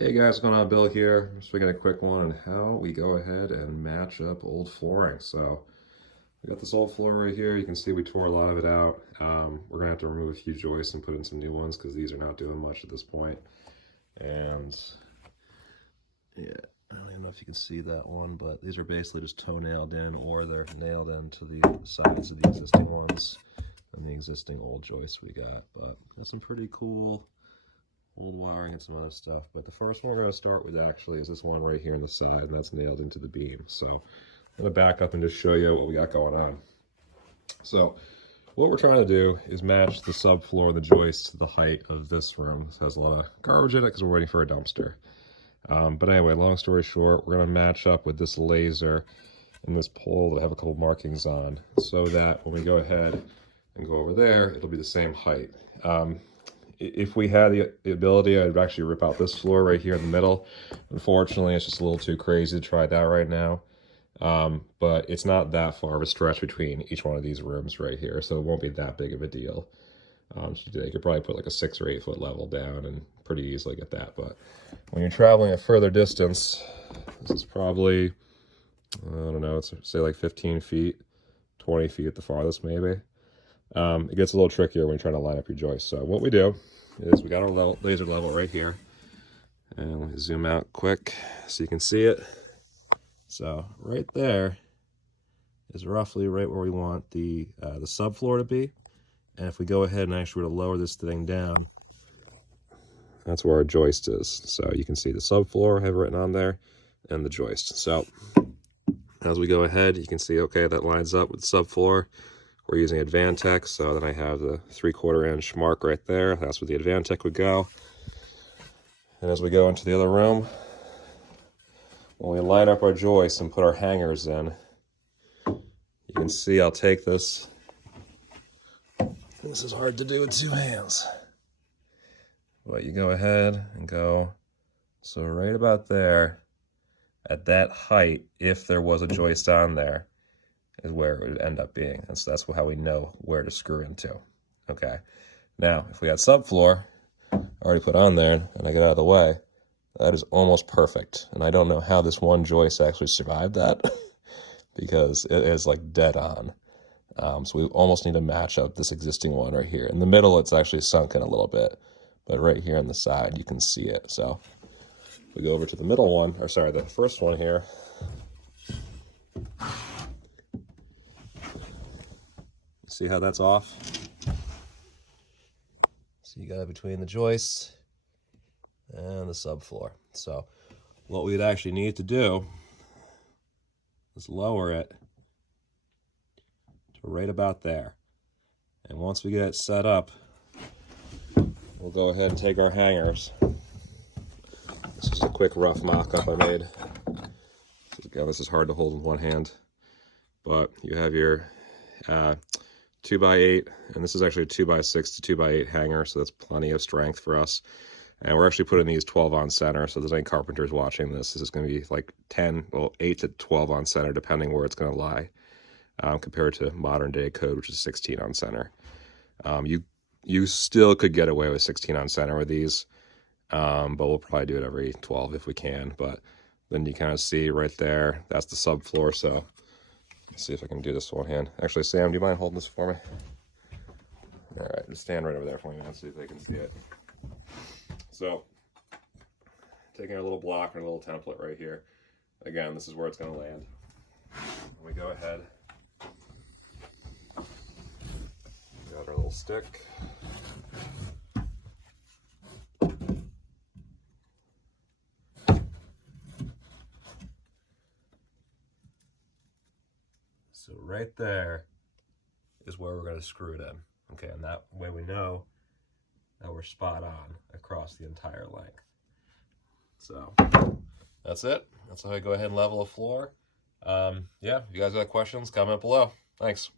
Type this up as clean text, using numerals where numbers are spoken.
Hey guys, what's going on? Bill here. Just making a quick one on how we go ahead and match up old flooring. So we got this old floor right here. You can see we tore a lot of it out. We're gonna have to remove a few joists and put in some new ones because these are not doing much at this point. And yeah, I don't even know if you can see that one, but these are basically just toe nailed in, or they're nailed into the sides of the existing ones and the existing old joists we got. But that's some pretty cool old wiring and some other stuff. But the first one we're going to start with actually is this one right here on the side, and that's nailed into the beam. So I'm going to back up and just show you what we got going on. So what we're trying to do is match the subfloor of the joist to the height of this room. This has a lot of garbage in it because we're waiting for a dumpster. But anyway, long story short, we're going to match up with this laser and this pole that I have a couple markings on, so that when we go ahead and go over there, it'll be the same height. If we had the ability, I'd actually rip out this floor right here in the middle. Unfortunately, it's just a little too crazy to try that right now. But it's not that far of a stretch between each one of these rooms right here, so it won't be that big of a deal. So you could probably put like a 6 or 8 foot level down and pretty easily get that. But when you're traveling a further distance, this is probably, I don't know, it's say like 15 feet, 20 feet at the farthest maybe. It gets a little trickier when you're trying to line up your joists. So what we do is we got our laser level right here, and let me zoom out quick so you can see it. So right there is roughly right where we want the subfloor to be. And if we go ahead and actually were to lower this thing down, that's where our joist is. So you can see the subfloor I have written on there and the joist. So as we go ahead, you can see, okay, that lines up with the subfloor. We're using Advantech, so then I have the 3/4 inch mark right there. That's where the Advantech would go. And as we go into the other room, when we line up our joists and put our hangers in, you can see I'll take this. This is hard to do with 2 hands. But you go ahead and go, so right about there, at that height, if there was a joist on there, is where it would end up being. And so that's how we know where to screw into. Okay. Now, if we had subfloor already put on there and I get out of the way, that is almost perfect. And I don't know how this one joist actually survived that because it is like dead on. So we almost need to match up this existing one right here. In the middle, it's actually sunken a little bit, but right here on the side, you can see it. So we go over to the middle one, or sorry, the first one here. See how that's off? So you got it between the joists and the subfloor. So what we'd actually need to do is lower it to right about there. And once we get it set up, we'll go ahead and take our hangers. This is just a quick rough mock-up I made. Again, this is hard to hold in one hand, but you have your 2x8, and this is actually a 2x6 to 2x8 hanger, so that's plenty of strength for us. And we're actually putting these 12 on center, so if there's any carpenters watching this, this is going to be like 8 to 12 on center, depending where it's going to lie, compared to modern day code, which is 16 on center. You still could get away with 16 on center with these, but we'll probably do it every 12 if we can. But then you kind of see right there, that's the subfloor. So let's see if I can do this one hand. Actually, Sam, do you mind holding this for me? All right, just stand right over there for me and see if they can see it. So taking our little block and a little template right here. Again, this is where it's going to land. We go ahead. Got our little stick. So right there is where we're going to screw it in. Okay, and that way we know that we're spot on across the entire length. So that's it. That's how I go ahead and level a floor. Yeah, if you guys got questions, comment below. Thanks.